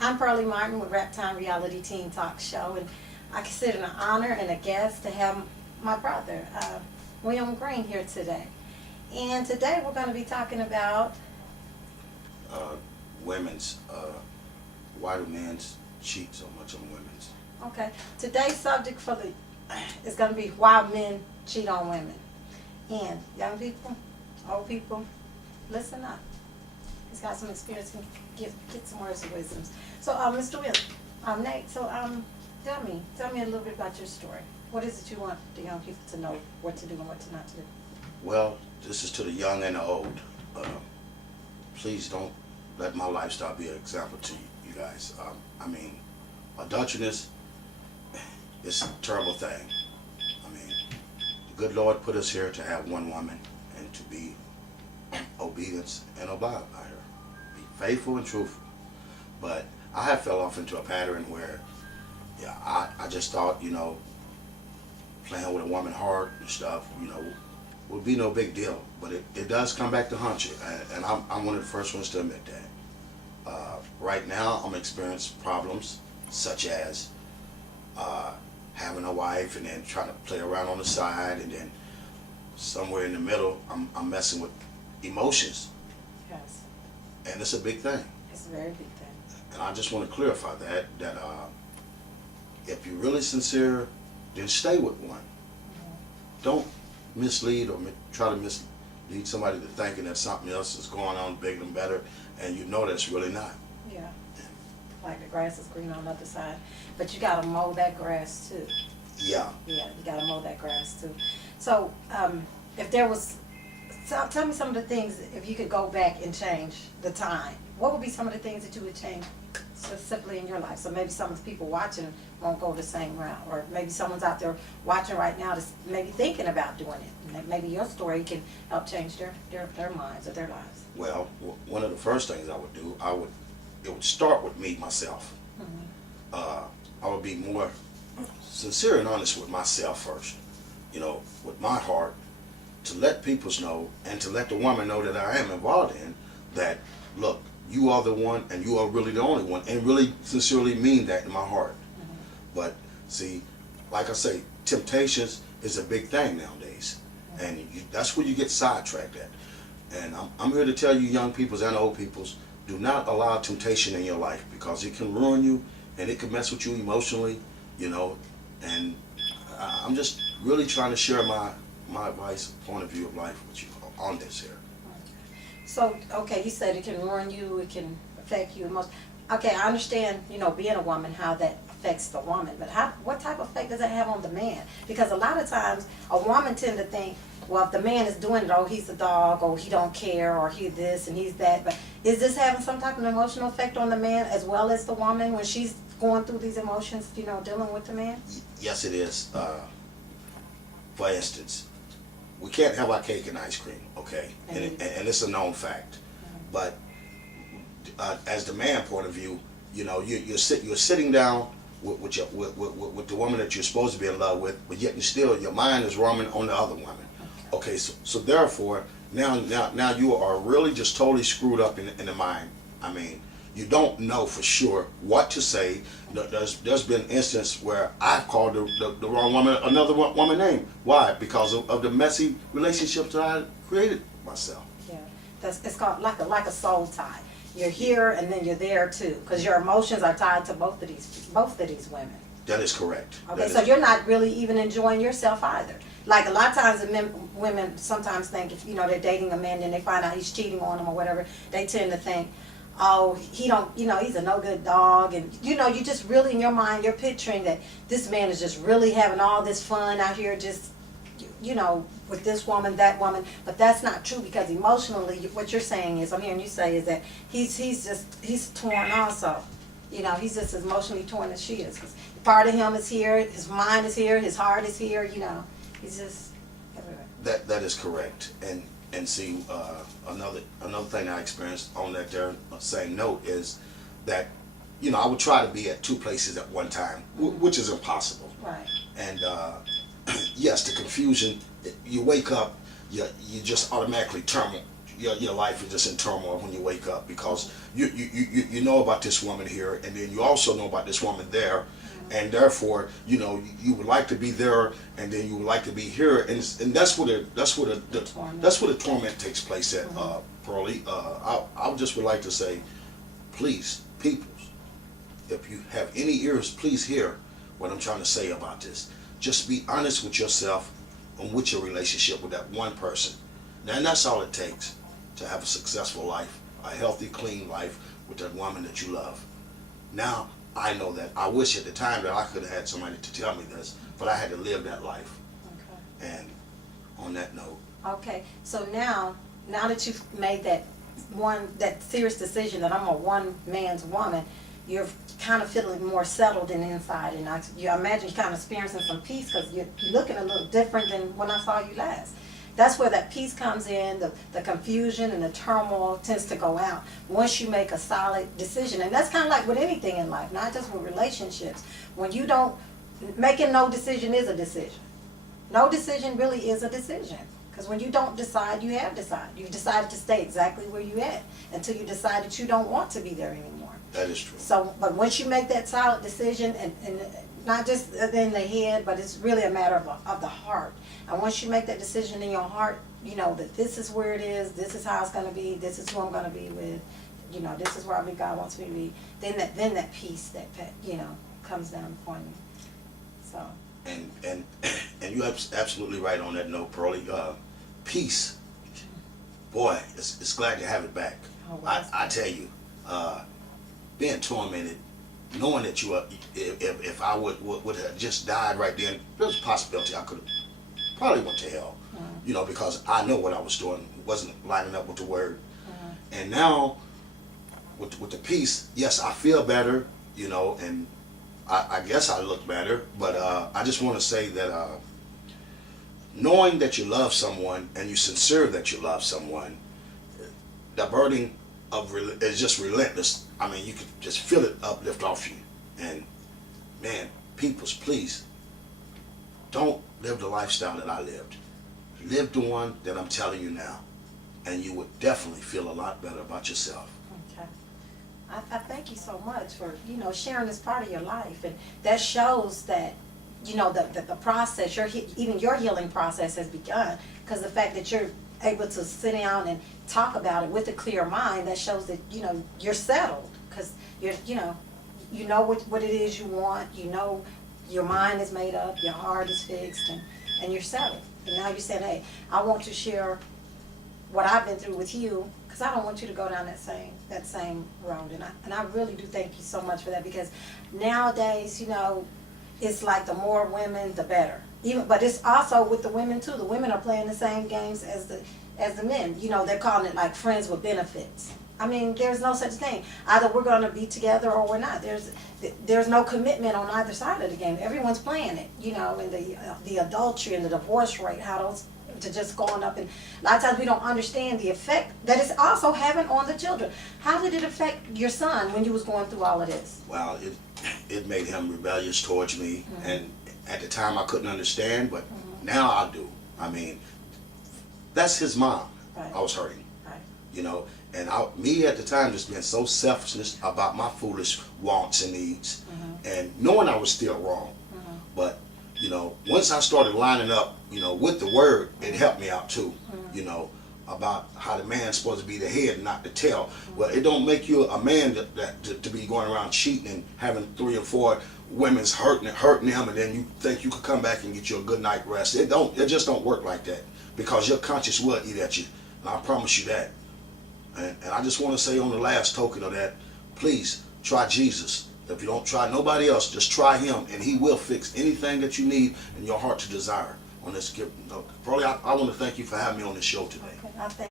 I'm Pearlie Martin with Rap Time Reality Teen Talk Show, and I consider it an honor and a guest to have my brother, William Green, here today. And today we're going to be talking about women's. Why do men cheat so much on women's? okay. Today's subject is going to be why men cheat on women. And young people, old people, listen up. He's got some experience and get some words of wisdom. So, Mr. Will, Nate. So, tell me a little bit about your story. What is it you want the young people to know what to do and what to not to do? Well, this is to the young and the old. Please don't let my lifestyle be an example to you guys. I mean, adulterousness is a terrible thing. I mean, the good Lord put us here to have one woman and to be obedient and abide by her. Be faithful and truthful. But I have fell off into a pattern where, yeah, I just thought, playing with a woman hard and stuff, would be no big deal. But it does come back to haunt you, and I'm one of the first ones to admit that. Right now, I'm experiencing problems such as having a wife and then trying to play around on the side, and then somewhere in the middle, I'm messing with emotions. Yes. And it's a big thing. It's a very big thing. And I just want to clarify that if you're really sincere, then stay with one. Mm-hmm. Don't mislead or try to mislead somebody to thinking that something else is going on bigger and better, and you know that's really not. Yeah. Like the grass is green on the other side. But you got to mow that grass too. Yeah. Yeah, you got to mow that grass too. So, if there was, tell me some of the things, if you could go back and change the time, what would be some of the things that you would change specifically in your life? So maybe some of the people watching won't go the same route, or maybe someone's out there watching right now that's maybe thinking about doing it. Maybe your story can help change their minds or their lives. Well, one of the first things I would do, it would start with me, myself. Mm-hmm. I would be more sincere and honest with myself first, with my heart, to let people know and to let the woman know that I am involved in that, look, you are the one and you are really the only one, and really sincerely mean that in my heart. Mm-hmm. But see, like I say, temptations is a big thing nowadays, mm-hmm. and that's where you get sidetracked at. And I'm here to tell you, young peoples and old peoples, do not allow temptation in your life, because it can ruin you and it can mess with you emotionally, and I'm just really trying to share my advice, point of view of life with you on this here. So, okay, you said it can ruin you, it can affect you most. Okay, I understand, being a woman, how that affects the woman, but what type of effect does that have on the man? Because a lot of times, a woman tend to think, well, if the man is doing it, oh, he's a dog, or he don't care, or he this and he's that. But is this having some type of emotional effect on the man as well as the woman when she's going through these emotions, dealing with the man? Yes, it is. For instance, we can't have our cake and ice cream, okay? And it's a known fact. But as the man point of view, you're sitting down with the woman that you're supposed to be in love with, but yet and still your mind is roaming on the other woman. Okay, so therefore now you are really just totally screwed up in the mind. I mean, you don't know for sure what to say. There's been instances where I've called the wrong woman another woman name. Why? Because of the messy relationships that I created myself. Yeah, it's called like a soul tie. You're here and then you're there too, because your emotions are tied to both of these women. That is correct. Okay, so you're not really even enjoying yourself either. Like a lot of times, women sometimes think if they're dating a man and they find out he's cheating on them or whatever, they tend to think, oh, he don't, he's a no good dog, and you just really in your mind you're picturing that this man is just really having all this fun out here, just with this woman, that woman, but that's not true, because emotionally, what you're saying is, I'm hearing you say, is that he's torn also. He's just as emotionally torn as she is, because part of him is here, his mind is here, his heart is here, he's just everywhere. That is correct. And see, another thing I experienced on that there same note is that, I would try to be at two places at one time, which is impossible. Right. And yes, the confusion, you wake up, you just automatically turn your life is just in turmoil when you wake up, because you know about this woman here, and then you also know about this woman there, and therefore you would like to be there, and then you would like to be here, and that's where the torment takes place at. Pearlie, I just would like to say, please, peoples, if you have any ears, please hear what I'm trying to say about this. Just be honest with yourself and with your relationship with that one person. And that's all it takes to have a successful life, a healthy, clean life with that woman that you love. Now, I know that. I wish at the time that I could have had somebody to tell me this, but I had to live that life. Okay. And on that note. Okay, so now that you've made that serious decision that I'm a one man's woman, you're kind of feeling more settled and inside, and I imagine you're kind of experiencing some peace, because you're looking a little different than when I saw you last. That's where that peace comes in. The confusion and the turmoil tends to go out once you make a solid decision. And that's kind of like with anything in life, not just with relationships. When you don't, making no decision is a decision. No decision really is a decision. Because when you don't decide, you have decided. You've decided to stay exactly where you at until you decide that you don't want to be there anymore. That is true. So, but once you make that solid decision, and not just in the head, but it's really a matter of the heart. And once you make that decision in your heart, you know that this is where it is, this is how it's going to be, this is who I'm going to be with, this is where I believe God wants me to be. Then that peace that comes down upon you. So. And you're absolutely right on that note, Pearlie. Peace, boy, it's glad to have it back. Oh, well, I tell you, being tormented, knowing that if I would have just died right then, there's a possibility I could have probably went to hell. Because I know what I was doing wasn't lining up with the word. And now, with the peace, yes, I feel better, and I guess I look better, but I just want to say that knowing that you love someone and you're sincere that you love someone, the burden is just relentless. I mean, you can just feel it uplift off you. And man, peoples, please don't live the lifestyle that I lived. Live the one that I'm telling you now, and you would definitely feel a lot better about yourself. Okay. I thank you so much for sharing this part of your life, and that shows that the process, even your healing process has begun, because the fact that you're able to sit down and talk about it with a clear mind, that shows that you're settled, because you know what it is you want, your mind is made up, your heart is fixed, and you're settled. And now you're saying, hey, I want to share what I've been through with you, because I don't want you to go down that same road. And I really do thank you so much for that, because nowadays, it's like the more women, the better. But it's also with the women too. The women are playing the same games as the men. They're calling it like friends with benefits. I mean, there's no such thing. Either we're going to be together or we're not. There's no commitment on either side of the game. Everyone's playing it. And the adultery and the divorce rate, how those to just going up, and a lot of times we don't understand the effect that it's also having on the children. How did it affect your son when you was going through all of this? Well, it made him rebellious towards me, and at the time I couldn't understand, but now I do. I mean, that's his mom. Right. I was hurting, right. And me at the time just being so selfish about my foolish wants and needs, and knowing I was still wrong, but once I started lining up, with the word, it helped me out too, about how the man's supposed to be the head and not the tail. Well, it don't make you a man to be going around cheating and having 3 or 4 women's hurting them, and then you think you could come back and get you a good night rest. It just don't work like that, because your conscience will eat at you, and I promise you that. And I just want to say on the last token of that, please try Jesus. If you don't try nobody else, just try him, and he will fix anything that you need in your heart to desire. On this gift note, Pearlie, I want to thank you for having me on this show today. Okay,